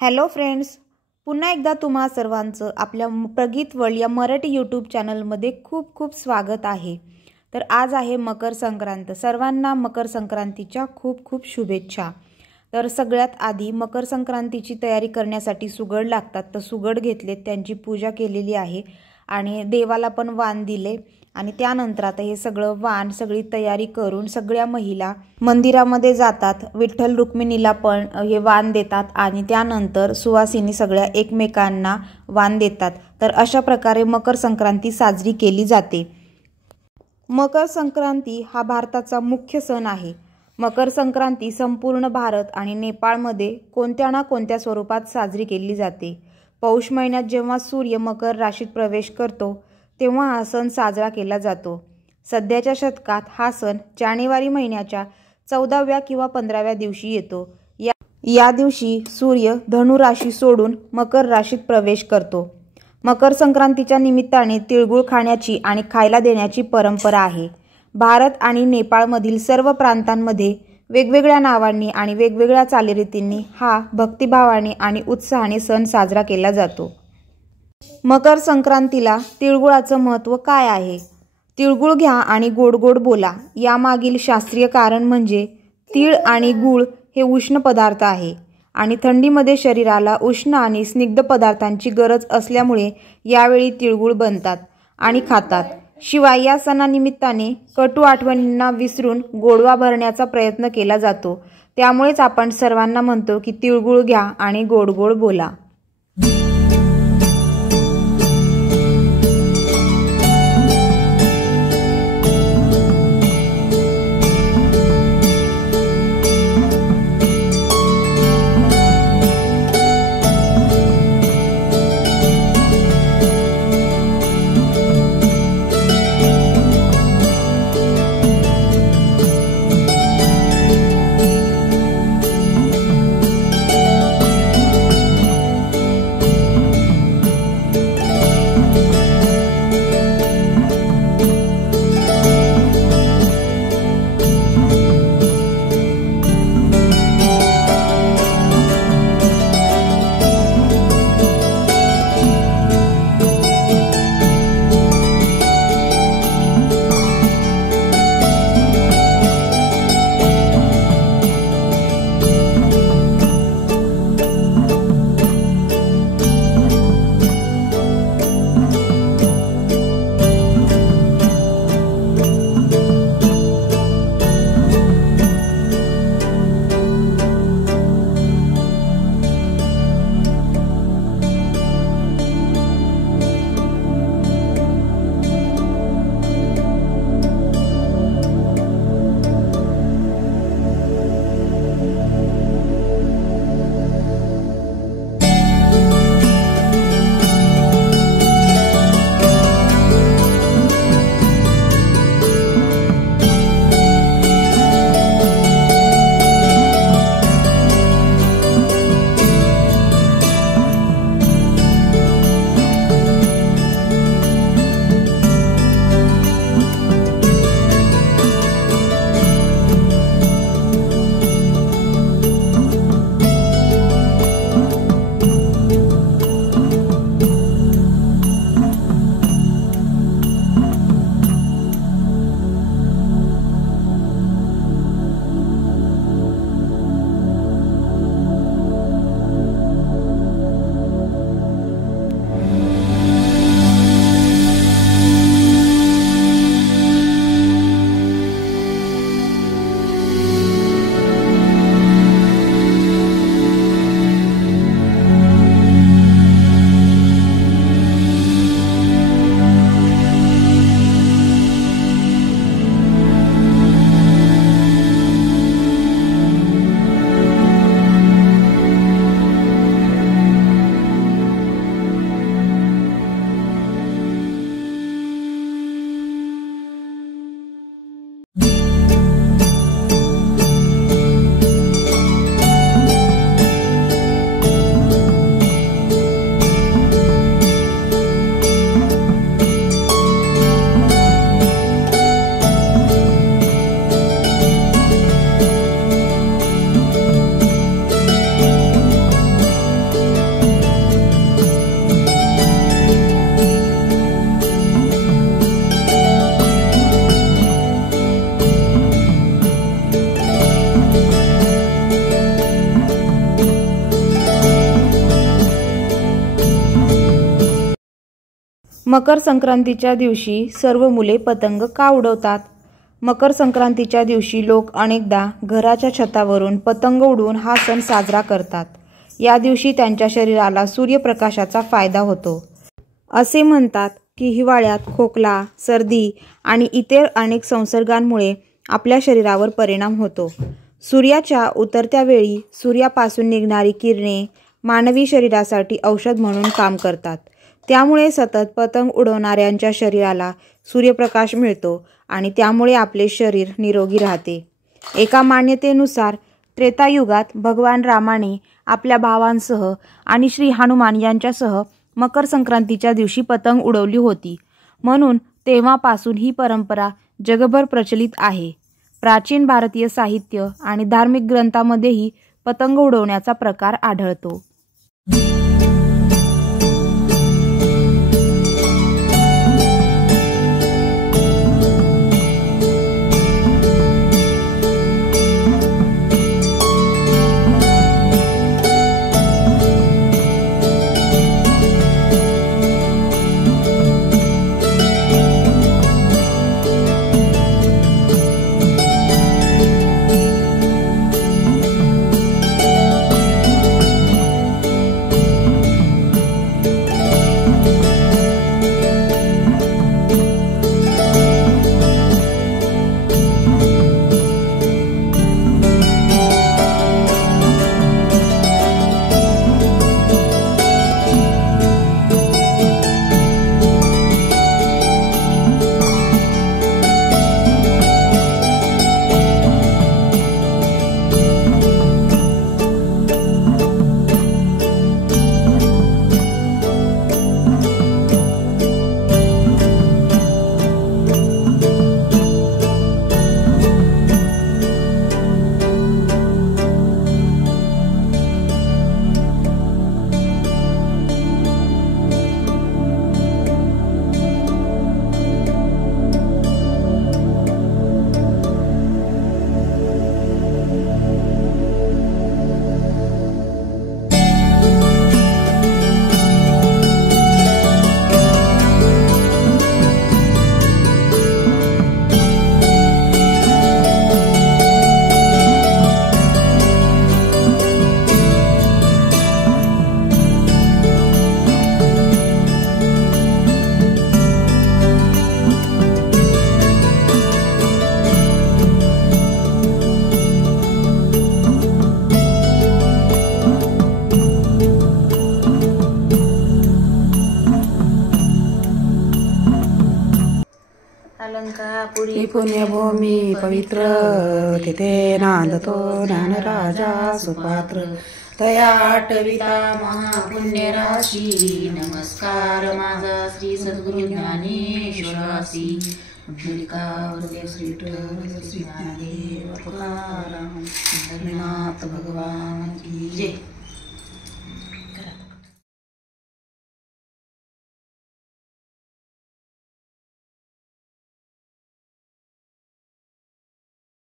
Hello friends, पुन्हा एकदा तुम्हा सर्वांचं आपल्या प्रगीत वर्ल्ड या मराठी यूट्यूब चॅनलमध्ये खूप खूप स्वागत आहे। तर आज आहे मकर संक्रांत। सर्वांना मकर संक्रांतीच्या खूप खूप शुभेच्छा। तर सगळ्यात आधी मकर संक्रांतीची तयारी करण्यासाठी सुगड लागतात, तर सुगड घेतलेत, त्यांची पूजा केलेली आहे आणि देवाला पण वाण दिले आणि त्यानंतर आता हे सगळं वाण सगळी तयारी करून सगळ्या महिला मंदिरामध्ये जातात। विठ्ठल रुक्मिणीला पण हे वाण देतात आणि त्यानंतर सुवासिनी सगळ्या एकमेकांना वाण देतात। तर अशा प्रकारे मकर संक्रांती साजरी केली जाते। मकर संक्रांती हा भारताचा मुख्य सण आहे। मकर संक्रांती संपूर्ण भारत आणि नेपाळमध्ये कोणत्या ना कोणत्या स्वरूपात साजरी केली जाते। पौष महिन्यात जेव्हा सूर्य मकर राशीत प्रवेश करतो तेव्हा हा सण साजरा केला जातो। सध्याच्या शतकात हा सण जानेवारी महिन्याच्या 14व्या किंवा 15व्या दिवशी येतो। या दिवशी सूर्य धनु राशी सोडून मकर राशीत प्रवेश करतो। मकर संक्रांतीच्या निमित्ताने तिळगुळ खाण्याची आणि खायला देण्याची परंपरा आहे। भारत आणि नेपाळमधील सर्व प्रांतांमध्ये वेगवेगळ्या नावांनी आणि वेगवेगळ्या चालीरीतींनी हा भक्तिभावाने आणि उत्साहाने सण साजरा केला जातो। मकर संक्रांतीला तिळगुळाचं महत्त्व काय आहे? तिळगुळ घ्या आणि गोड गोड बोला यामागील शास्त्रीय कारण म्हणजे तीळ आणि गूळ हे उष्ण पदार्थ आहे आणि थंडीमध्ये शरीराला उष्ण आणि स्निग्ध पदार्थांची गरज असल्यामुळे यावेळी तिळगुळ बनतात आणि खातात। शिवाय या सणानिमित्ताने कटू आठवणींना विसरून गोडवा भरण्याचा प्रयत्न केला जातो। त्यामुळेच आपण सर्वांना म्हणतो की तिळगुळ घ्या आणि गोड गोड बोला। मकर संक्रांतीच्या दिवशी सर्व मुले पतंग का उडवतात? मकर संक्रांतीच्या दिवशी लोक अनेकदा घराच्या छतावरून पतंग उडवून हा सण साजरा करतात. या दिवशी त्यांच्या शरीराला सूर्यप्रकाशाचा फायदा होतो. असे म्हणतात की हिवाळ्यात खोकला, सर्दी आणि इतर अनेक संसर्गांमुळे आपल्या शरीरावर परिणाम होतो. सूर्याच्या उतरत्या वेळी सूर्यापासून निघणारी किरणे मानवी शरीरासाठी औषध म्हणून काम करतात. त्यामुळे सतत पतंग उडवणाऱ्यांच्या शरीराला सूर्यप्रकाश मिळतो आणि त्यामुळे आपले शरीर निरोगी राहते. एका मान्यतेनुसार त्रेतायुगात भगवान रामाने आपल्या भावांसह आणि श्री हनुमान यांच्यासह मकर संक्रांतीच्या दिवशी पतंग उडवली होती. म्हणून तेव्हापासून ही परंपरा जगभर प्रचलित आहे. प्राचीन भारतीय साहित्य आणि धार्मिक ग्रंथांमध्येही पतंग उडवण्याचा प्रकार आढळतो. पुरी पुण्यभूमी पवित्र, तिथे नांदतो ज्ञानराजा सुपात्र. तया आठविता महापुण्य राशी, नमस्कार माझा श्री सद्गुरु ज्ञानेश्वरासी. पुंडलिकावरदेव श्री विठ्ठल श्री ज्ञानदेव तुकाराम, पंढरीनाथ भगवान की जय.